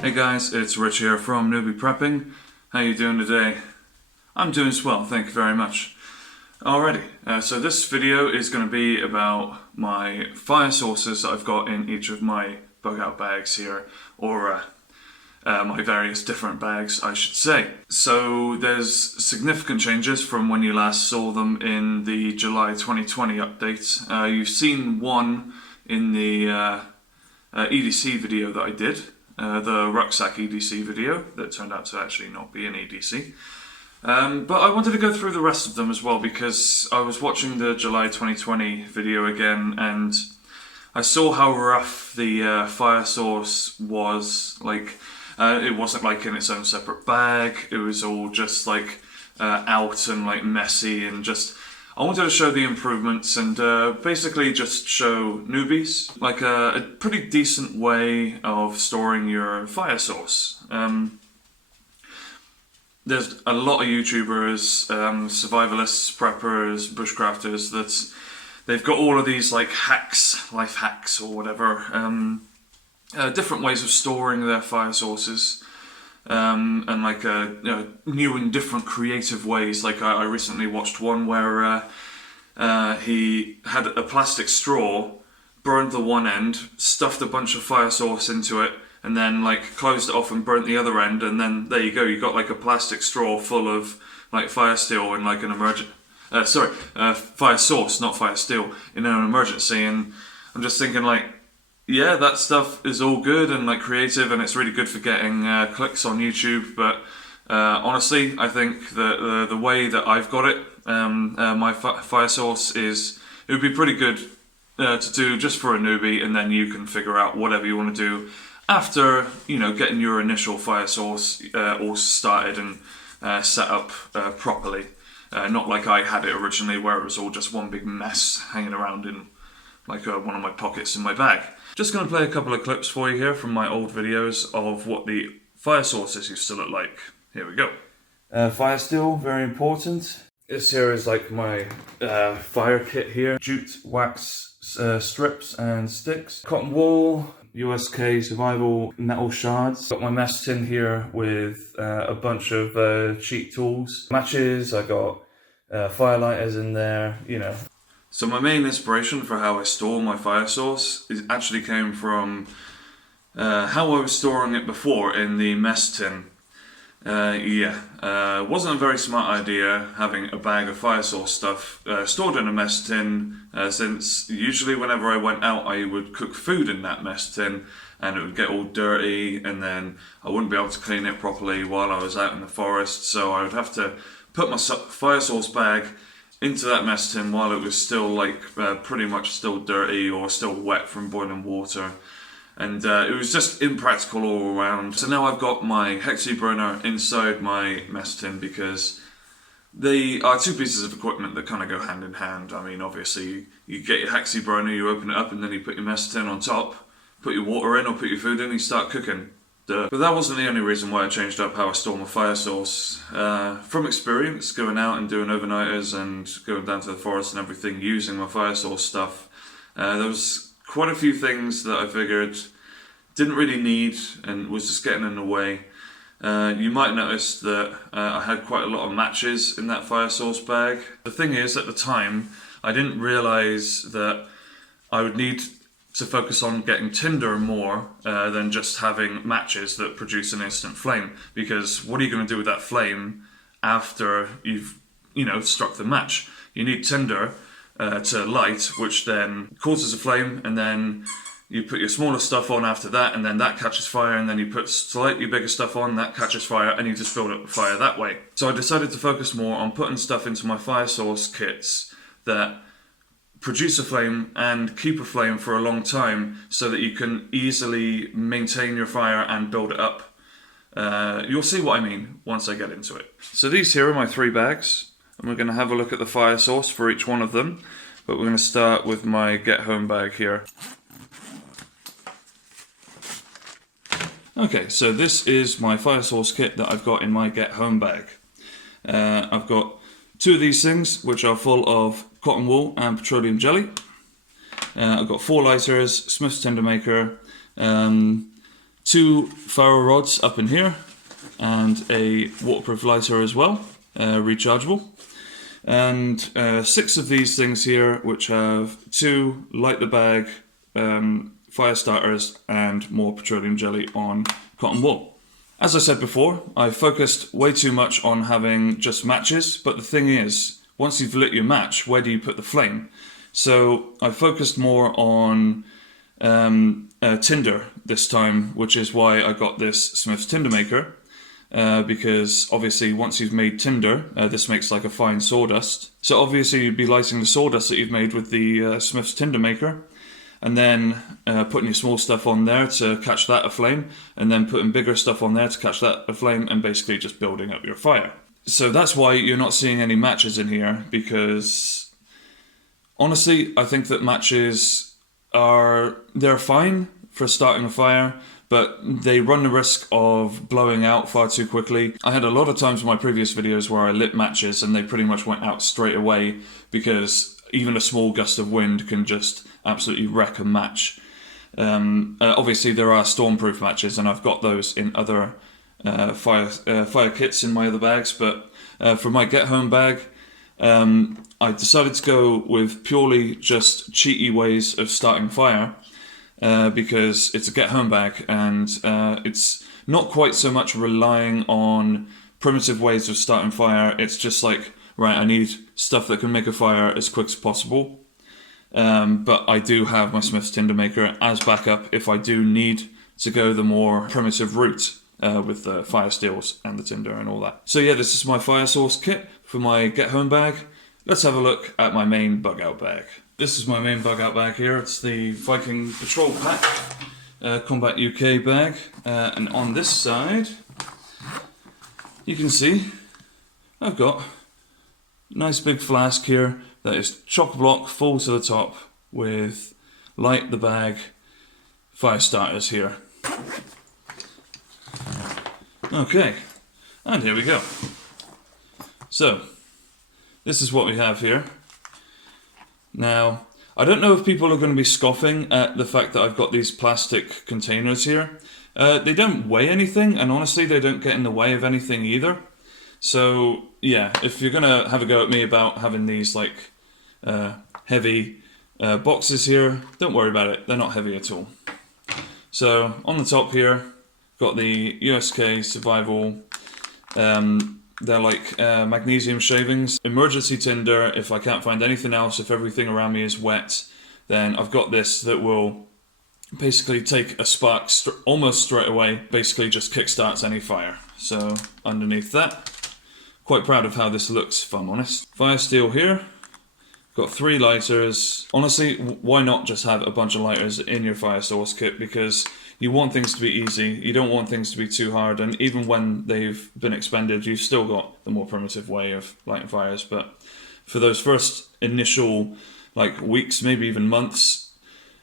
Hey guys, it's Rich here from Newbie Prepping. How you doing today? I'm doing swell, thank you very much. Alrighty, so this video is going to be about my fire sources that I've got in each of my bug out bags here, or my various different bags I should say. So there's significant changes from when you last saw them in the July 2020 update. You've seen one in the EDC video that I did. The rucksack EDC video that turned out to actually not be an EDC. But I wanted to go through the rest of them as well because I was watching the July 2020 video again and I saw how rough the fire source was. Like, it wasn't like in its own separate bag, it was all just like out and like messy, and just I wanted to show the improvements and basically just show newbies like a pretty decent way of storing your fire source. There's a lot of YouTubers, survivalists, preppers, bushcrafters they've got all of these like hacks, life hacks or whatever, different ways of storing their fire sources. And like new and different creative ways. Like I recently watched one where he had a plastic straw, burned the one end, stuffed a bunch of fire source into it, and then like closed it off and burnt the other end, and then there you go, you got like a plastic straw full of like fire steel in like an fire source, not fire steel, in an emergency. And I'm just thinking like, yeah, that stuff is all good and like creative, and it's really good for getting clicks on YouTube. But honestly, I think that the way that I've got it, my fire source it would be pretty good to do just for a newbie, and then you can figure out whatever you want to do after getting your initial fire source all started and set up properly. Not like I had it originally, where it was all just one big mess hanging around in like one of my pockets in my bag. Just going to play a couple of clips for you here from my old videos of what the fire sources used to look like. Here we go. Fire steel, very important. This here is like my fire kit here. Jute wax strips and sticks. Cotton wool, USK survival metal shards. Got my mess tin here with a bunch of cheap tools. Matches, I got firelighters in there, So my main inspiration for how I store my fire source actually came from how I was storing it before in the mess tin. Wasn't a very smart idea having a bag of fire source stuff stored in a mess tin, since usually whenever I went out I would cook food in that mess tin and it would get all dirty, and then I wouldn't be able to clean it properly while I was out in the forest, so I would have to put my fire source bag into that mess tin while it was still like pretty much still dirty or still wet from boiling water, and it was just impractical all around. So now I've got my hexi burner inside my mess tin because they are two pieces of equipment that kind of go hand in hand. I mean, obviously you get your hexi burner, you open it up, and then you put your mess tin on top, put your water in or put your food in, and you start cooking. But that wasn't the only reason why I changed up how I store my fire source. From experience, going out and doing overnighters and going down to the forest and everything, using my fire source stuff, there was quite a few things that I figured didn't really need and was just getting in the way. You might notice that I had quite a lot of matches in that fire source bag. The thing is, at the time, I didn't realise that I would need to focus on getting tinder more than just having matches that produce an instant flame, because what are you going to do with that flame after you've struck the match? You need tinder to light, which then causes a flame, and then you put your smaller stuff on after that, and then that catches fire, and then you put slightly bigger stuff on, that catches fire, and you just build up the fire that way. So I decided to focus more on putting stuff into my fire source kits that produce a flame and keep a flame for a long time, so that you can easily maintain your fire and build it up. You'll see what I mean once I get into it. So these here are my 3 bags, and we're going to have a look at the fire source for each one of them, but we're going to start with my get home bag here. Okay, so this is my fire source kit that I've got in my get home bag. I've got 2 of these things, which are full of cotton wool and petroleum jelly. I've got 4 lighters, Smith's tinder maker, 2 ferro rods up in here, and a waterproof lighter as well, rechargeable. And 6 of these things here, which have 2 light the bag fire starters and more petroleum jelly on cotton wool. As I said before, I focused way too much on having just matches, but the thing is, once you've lit your match, where do you put the flame? So I focused more on tinder this time, which is why I got this Smith's Tinder Maker, because obviously once you've made tinder, this makes like a fine sawdust. So obviously you'd be lighting the sawdust that you've made with the Smith's Tinder Maker, and then putting your small stuff on there to catch that aflame, and then putting bigger stuff on there to catch that aflame, and basically just building up your fire. So that's why you're not seeing any matches in here, because honestly I think that matches they're fine for starting a fire, but they run the risk of blowing out far too quickly. I had a lot of times in my previous videos where I lit matches and they pretty much went out straight away, because even a small gust of wind can just absolutely wreck a match. Obviously there are stormproof matches, and I've got those in other fire kits in my other bags, but for my get home bag, I decided to go with purely just cheaty ways of starting fire, because it's a get home bag, and it's not quite so much relying on primitive ways of starting fire. It's just like, right, I need stuff that can make a fire as quick as possible. But I do have my Smith's Tinder Maker as backup if I do need to go the more primitive route with the fire steels and the tinder and all that. So yeah, this is my fire source kit for my get home bag. Let's have a look at my main bug out bag. This is my main bug out bag here. It's the Viking Patrol Pack Combat UK bag, and on this side you can see I've got a nice big flask here that is chock-a-block full to the top with light the bag fire starters here. Okay, and here we go. So this is what we have here. Now, I don't know if people are going to be scoffing at the fact that I've got these plastic containers here. They don't weigh anything, and honestly they don't get in the way of anything either. So yeah, if you're going to have a go at me about having these like heavy boxes here, don't worry about it, they're not heavy at all. So on the top here, got the USK Survival, they're like magnesium shavings. Emergency tinder, if I can't find anything else, if everything around me is wet, then I've got this that will basically take a spark almost straight away, basically just kickstarts any fire. So underneath that, quite proud of how this looks if I'm honest. Fire steel here, got 3 lighters. Honestly, why not just have a bunch of lighters in your fire source kit, because you want things to be easy, you don't want things to be too hard, and even when they've been expended, you've still got the more primitive way of lighting fires. But for those first initial like weeks, maybe even months,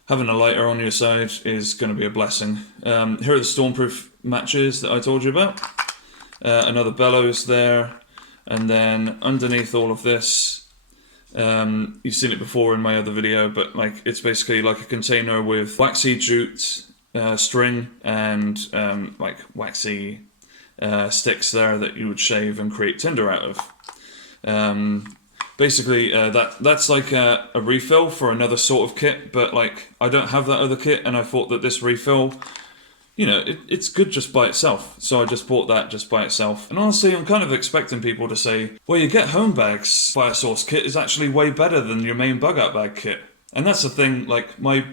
having a lighter on your side is going to be a blessing. Here are the stormproof matches that I told you about. Another bellows there, and then underneath all of this, you've seen it before in my other video, but like it's basically like a container with waxy jute string and like waxy sticks there that you would shave and create tinder out of. Basically that's like a refill for another sort of kit, but like I don't have that other kit, and I thought that this refill, you know, it's good just by itself, so I just bought that just by itself. And honestly, I'm kind of expecting people to say, well, your get home bag's fire source kit is actually way better than your main bug out bag kit. And that's the thing, like my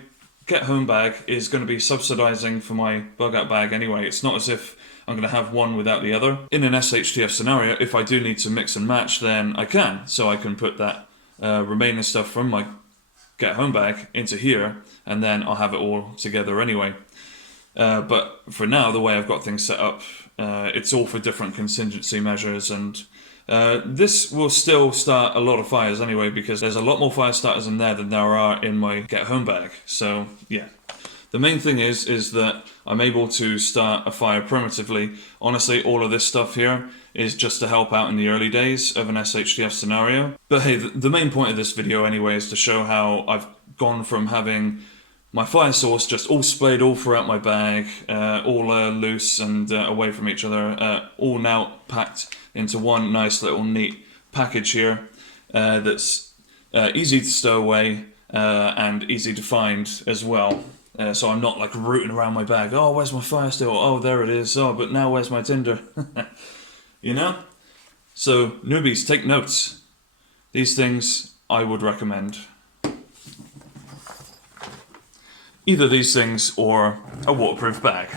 get home bag is going to be subsidizing for my bug out bag anyway. It's not as if I'm going to have one without the other. In an SHTF scenario, if I do need to mix and match, then I can. So I can put that remaining stuff from my get home bag into here, and then I'll have it all together anyway. But for now, the way I've got things set up, it's all for different contingency measures, and this will still start a lot of fires anyway, because there's a lot more fire starters in there than there are in my get home bag. So yeah, the main thing is that I'm able to start a fire primitively. Honestly, all of this stuff here is just to help out in the early days of an SHTF scenario. But hey, the main point of this video anyway is to show how I've gone from having my fire sauce just all splayed all throughout my bag, all loose and away from each other, all now packed into one nice little neat package here that's easy to stow away and easy to find as well. So I'm not like rooting around my bag. Oh, where's my fire still? Oh, there it is. Oh, but now where's my Tinder? You know? So, newbies, take notes. These things I would recommend. Either these things or a waterproof bag.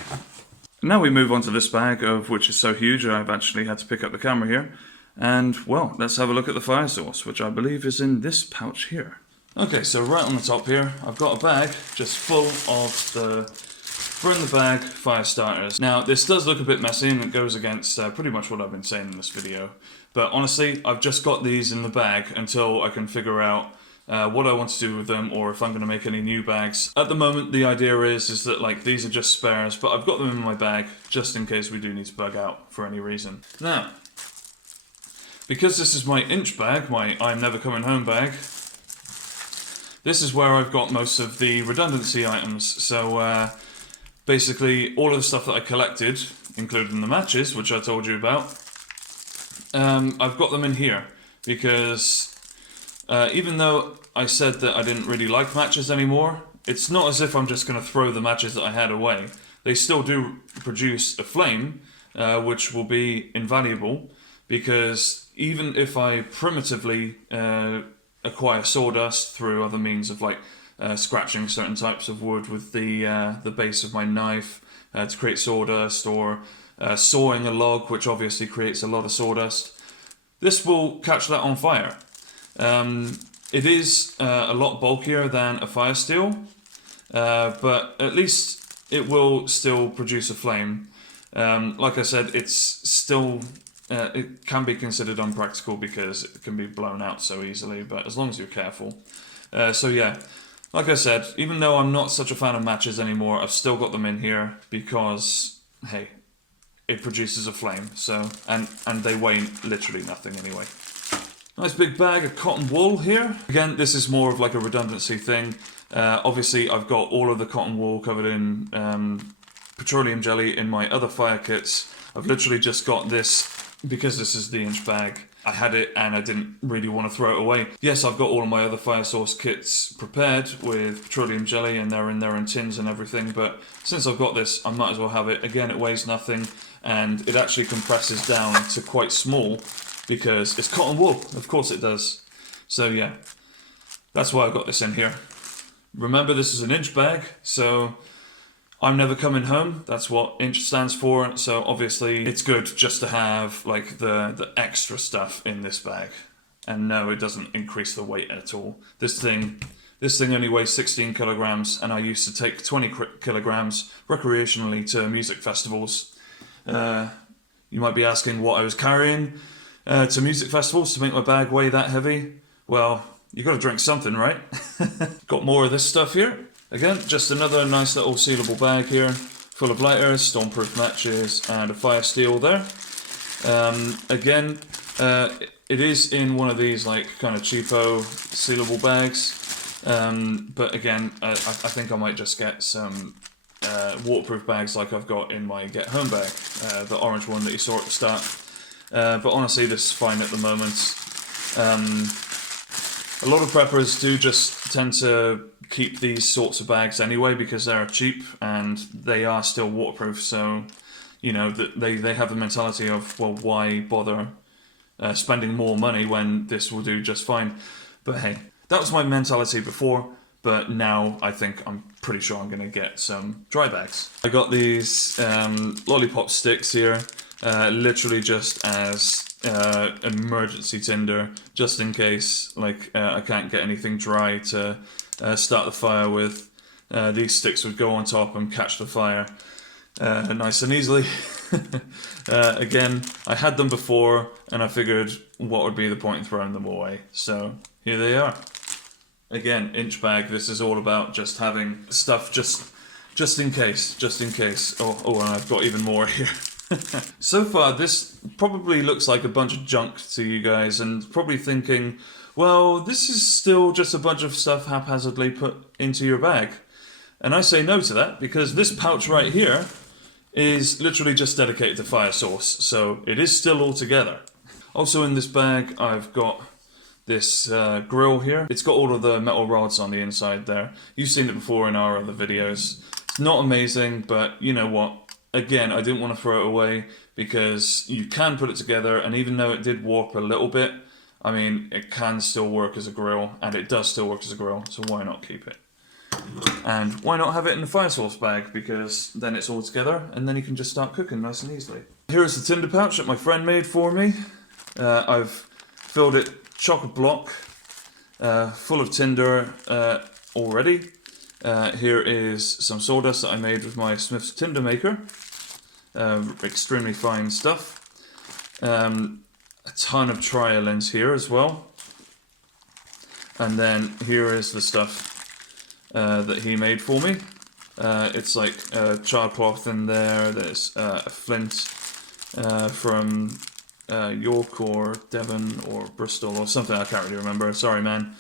Now we move on to this bag, of which is so huge I've actually had to pick up the camera here. And, well, let's have a look at the fire sauce, which I believe is in this pouch here. Okay, so right on the top here, I've got a bag just full of the Burn the Bag fire starters. Now, this does look a bit messy and it goes against pretty much what I've been saying in this video. But honestly, I've just got these in the bag until I can figure out what I want to do with them or if I'm going to make any new bags. At the moment, the idea is that like these are just spares, but I've got them in my bag just in case we do need to bug out for any reason. Now, because this is my inch bag, my I'm never coming home bag, this is where I've got most of the redundancy items. So basically all of the stuff that I collected, including the matches, which I told you about, I've got them in here because even though I said that I didn't really like matches anymore, it's not as if I'm just going to throw the matches that I had away. They still do produce a flame, which will be invaluable, because even if I primitively acquire sawdust through other means of like scratching certain types of wood with the base of my knife to create sawdust, or sawing a log, which obviously creates a lot of sawdust, this will catch that on fire. It is a lot bulkier than a fire steel, but at least it will still produce a flame. Like I said, it's still it can be considered unpractical because it can be blown out so easily, but as long as you're careful. So yeah, like I said, even though I'm not such a fan of matches anymore, I've still got them in here because, hey, it produces a flame. So and they weigh literally nothing anyway. Nice big bag of cotton wool here. Again, this is more of like a redundancy thing. Obviously, I've got all of the cotton wool covered in petroleum jelly in my other fire kits. I've literally just got this because this is the inch bag. I had it and I didn't really want to throw it away. Yes, I've got all of my other fire source kits prepared with petroleum jelly and they're in there in tins and everything, but since I've got this, I might as well have it. Again, it weighs nothing and it actually compresses down to quite small because it's cotton wool. Of course it does. So yeah, that's why I got this in here. Remember, this is an inch bag, so I'm never coming home. That's what inch stands for. So obviously it's good just to have like the extra stuff in this bag. And no, it doesn't increase the weight at all. This thing only weighs 16 kilograms, and I used to take 20 kilograms recreationally to music festivals. You might be asking what I was carrying to music festivals to make my bag weigh that heavy. Well, you got to drink something, right? Got more of this stuff here. Again, just another nice little sealable bag here, full of lighters, stormproof matches, and a fire steel there. Again, it is in one of these like kind of cheapo sealable bags, but again, I think I might just get some waterproof bags like I've got in my Get Home bag, the orange one that you saw at the start. But honestly, this is fine at the moment. A lot of preppers do just tend to keep these sorts of bags anyway because they're cheap and they are still waterproof, so you know they have the mentality of, well, why bother spending more money when this will do just fine. But hey, that was my mentality before, but now I think I'm pretty sure I'm going to get some dry bags. I got these lollipop sticks here, literally just as an emergency tinder, just in case like I can't get anything dry to start the fire with. These sticks would go on top and catch the fire nice and easily. Again, I had them before and I figured what would be the point in throwing them away, so here they are. Again, inch bag. This is all about just having stuff just in case. Oh, and I've got even more here. So far, this probably looks like a bunch of junk to you guys, and probably thinking, well, this is still just a bunch of stuff haphazardly put into your bag. And I say no to that because this pouch right here is literally just dedicated to fire sauce, so it is still all together. Also in this bag I've got this grill here. It's got all of the metal rods on the inside there. You've seen it before in our other videos. It's not amazing, but you know what? Again, I didn't want to throw it away because you can put it together, and even though it did warp a little bit, I mean, it can still work as a grill, and it does still work as a grill, so why not keep it? And why not have it in the fire sauce bag, because then it's all together and then you can just start cooking nice and easily. Here is the Tinder pouch that my friend made for me. I've filled it chock-a-block, full of tinder already. Here is some sawdust that I made with my Smith's Tinder maker. Extremely fine stuff. A ton of triolins here as well. And then here is the stuff that he made for me. It's like child cloth in there. There's a flint from York or Devon or Bristol or something. I can't really remember. Sorry, man.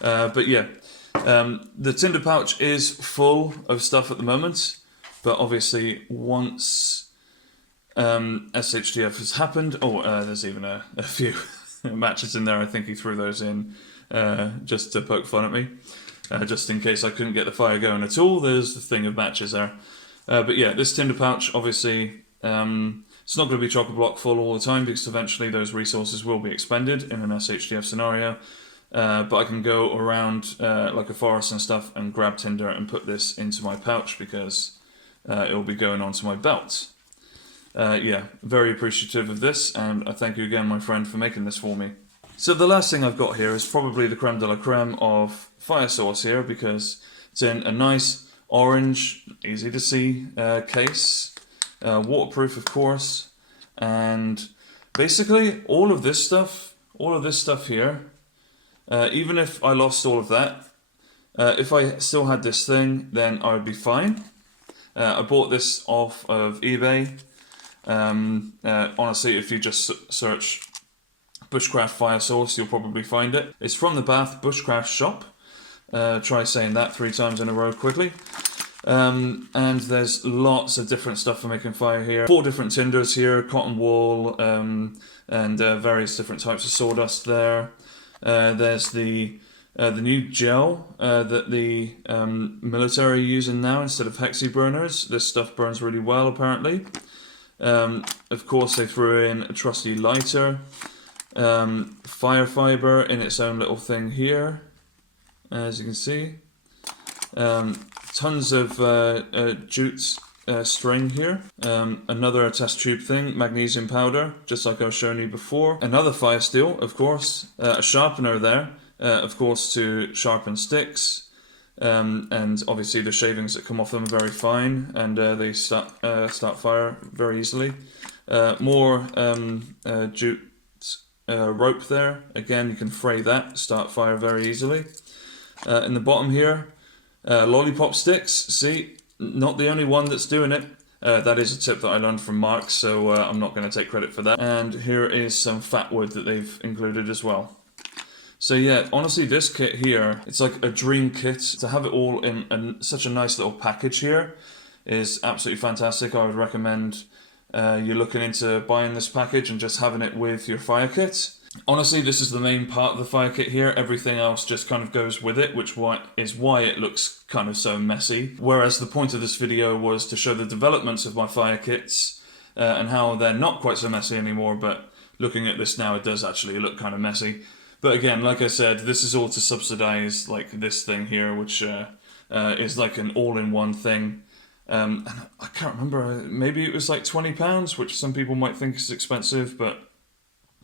But yeah, the Tinder pouch is full of stuff at the moment. But obviously, once SHTF has happened, there's even a few matches in there. I think he threw those in just to poke fun at me. Just in case I couldn't get the fire going at all, there's the thing of matches there. But yeah, this Tinder pouch, obviously, it's not going to be chock-a-block full all the time because eventually those resources will be expended in an SHDF scenario. But I can go around like a forest and stuff and grab tinder and put this into my pouch because it will be going onto my belt. Yeah, very appreciative of this, and I thank you again, my friend, for making this for me. So the last thing I've got here is probably the creme de la creme of fire sauce here, because it's in a nice orange, easy to see case, waterproof of course, and basically all of this stuff here, even if I lost all of that, if I still had this thing, then I would be fine. I bought this off of eBay. Honestly, if you just search Bushcraft fire sauce, you'll probably find it. It's from the Bath Bushcraft shop. Try saying that 3 times in a row quickly. And there's lots of different stuff for making fire here. 4 different tinders here, cotton wool, and various different types of sawdust there. There's the new gel that the military are using now instead of hexi burners. This stuff burns really well, apparently. Of course, they threw in a trusty lighter. Fire fiber in its own little thing here, as you can see. Tons of jute string here. Another test tube thing, magnesium powder, just like I was showing you before. Another fire steel, of course. A sharpener there, of course, to sharpen sticks. And obviously the shavings that come off them are very fine, and they start fire very easily. More jute rope there. Again, you can fray that, start fire very easily. In the bottom here, lollipop sticks. See, not the only one that's doing it. That is a tip that I learned from Mark, so I'm not going to take credit for that. And here is some fat wood that they've included as well. So yeah, honestly, this kit here, it's like a dream kit. To have it all in such a nice little package here is absolutely fantastic. I would recommend you're looking into buying this package and just having it with your fire kit. Honestly, this is the main part of the fire kit here. Everything else just kind of goes with it, which is why it looks kind of so messy. Whereas the point of this video was to show the developments of my fire kits and how they're not quite so messy anymore, but looking at this now, it does actually look kind of messy. But again, like I said, this is all to subsidize like this thing here, which is like an all-in-one thing. And I can't remember, maybe it was like £20, which some people might think is expensive, but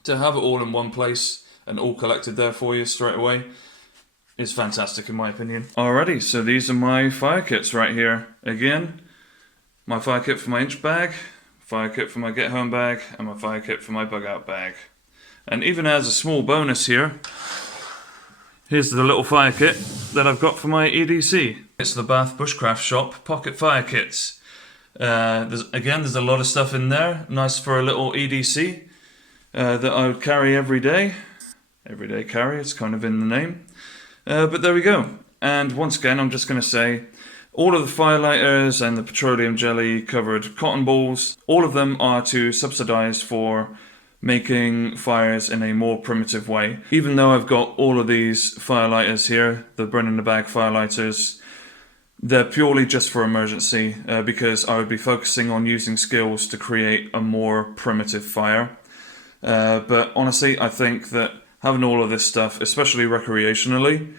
to have it all in one place and all collected there for you straight away is fantastic in my opinion. Alrighty, so these are my fire kits right here. Again, my fire kit for my inch bag, fire kit for my get home bag, and my fire kit for my bug out bag. And even as a small bonus here, here's the little fire kit that I've got for my EDC. It's the Bath Bushcraft shop pocket fire kits. There's a lot of stuff in there, nice for a little EDC that I would carry every day. Everyday carry, it's kind of in the name. But there we go. And once again, I'm just going to say, All of the firelighters and the petroleum jelly covered cotton balls, all of them are to subsidize for making fires in a more primitive way. Even though I've got all of these firelighters here, the burn in the bag firelighters, they're purely just for emergency because I would be focusing on using skills to create a more primitive fire. But honestly, I think that having all of this stuff, especially recreationally,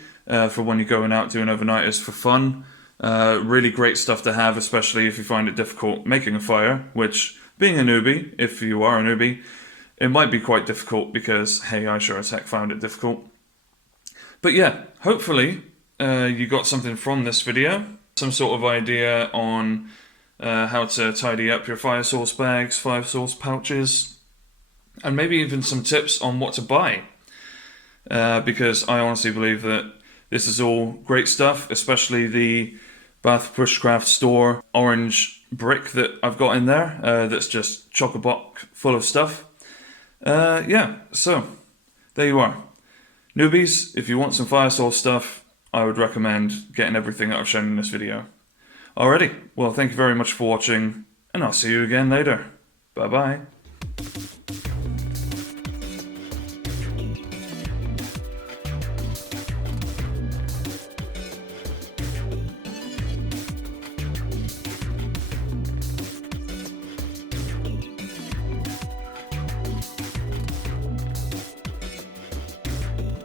for when you're going out doing overnighters for fun, really great stuff to have, especially if you find it difficult making a fire, which, being a newbie, if you are a newbie, it might be quite difficult because, hey, I sure as heck found it difficult. But yeah, hopefully you got something from this video, some sort of idea on how to tidy up your fire source bags, fire source pouches, and maybe even some tips on what to buy. Because I honestly believe that this is all great stuff, especially the Bath Bushcraft store orange brick that I've got in there, that's just chock-a-block full of stuff. Yeah, so there you are. Newbies, if you want some fire source stuff, I would recommend getting everything that I've shown in this video. Alrighty, well, thank you very much for watching, and I'll see you again later. Bye bye.